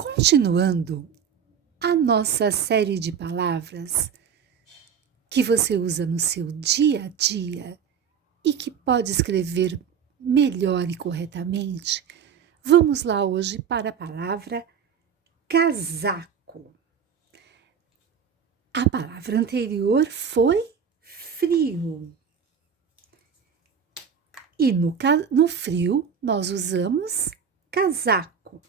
Continuando a nossa série de palavras que você usa no seu dia a dia e que pode escrever melhor e corretamente, vamos lá hoje para a palavra casaco. A palavra anterior foi frio. E no frio nós usamos casaco.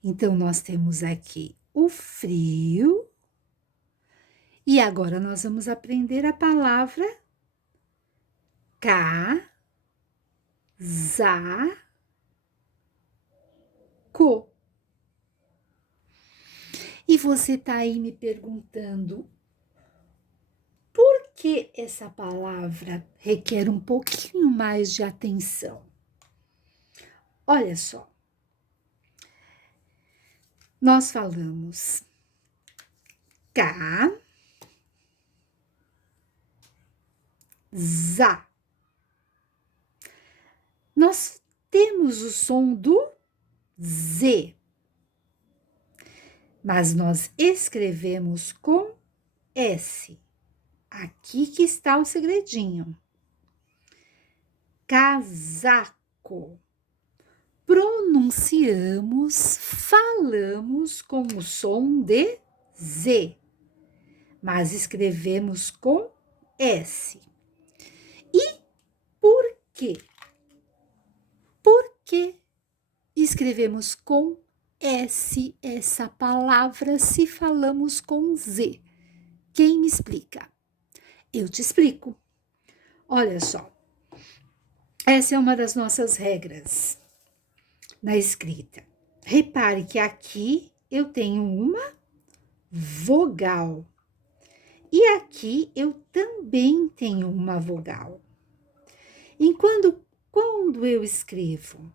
Então, nós temos aqui o frio. E agora nós vamos aprender a palavra casaco. E você está aí me perguntando por que essa palavra requer um pouquinho mais de atenção? Olha só, nós falamos za. Nós temos o som do Z, mas nós escrevemos com S. Aqui que está o segredinho. Casaco. Pronunciamos, falamos com o som de Z, mas escrevemos com S. E por quê? Por que escrevemos com S essa palavra se falamos com Z? Quem me explica? Eu te explico. Olha só, essa é uma das nossas regras na escrita. Repare que aqui eu tenho uma vogal e aqui eu também tenho uma vogal. E quando eu escrevo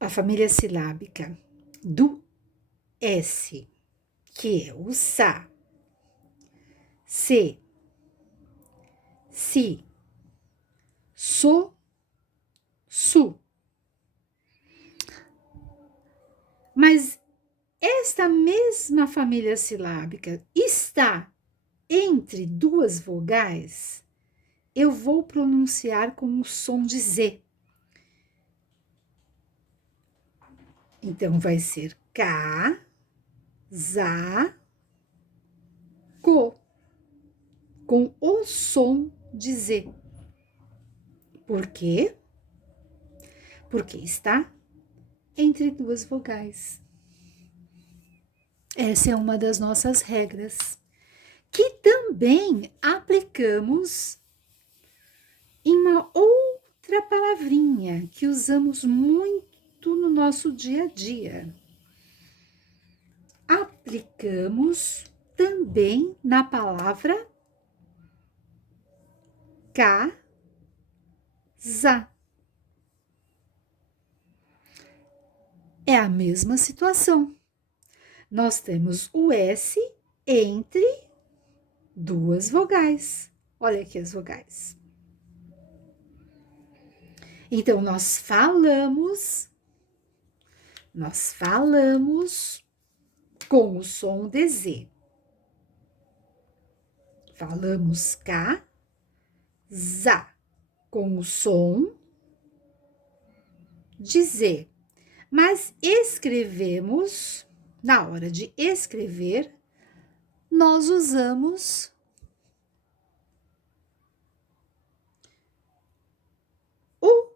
a família silábica do S, que é o sa, se, si, so, su. Mas esta mesma família silábica está entre duas vogais, eu vou pronunciar com o som de Z. Então, vai ser casaco, com o som de Z. Por quê? Porque está entre duas vogais. Essa é uma das nossas regras, que também aplicamos em uma outra palavrinha que usamos muito no nosso dia a dia. Aplicamos também na palavra casa. É a mesma situação. Nós temos o S entre duas vogais. Olha aqui as vogais. Então, nós falamos com o som de Z. Falamos casa com o som de Z. Mas escrevemos, na hora de escrever, nós usamos o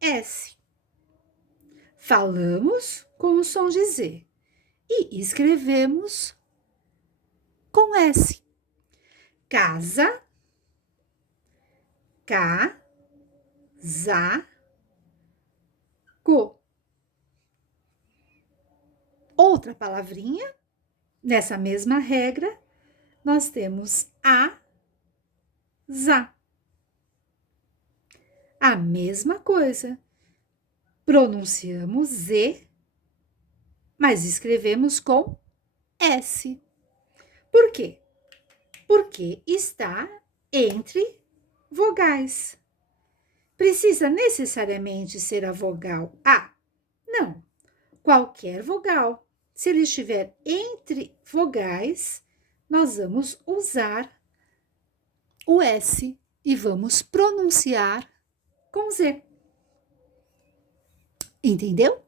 S. Falamos com o som de Z e escrevemos com S. Casa, casaco. Outra palavrinha, nessa mesma regra, nós temos za. A mesma coisa. Pronunciamos Z, mas escrevemos com S. Por quê? Porque está entre vogais. Precisa necessariamente ser a vogal A? Não. qualquer vogal. Se ele estiver entre vogais, nós vamos usar o S e vamos pronunciar com Z. Entendeu?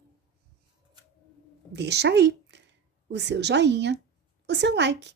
Deixa aí o seu joinha, o seu like.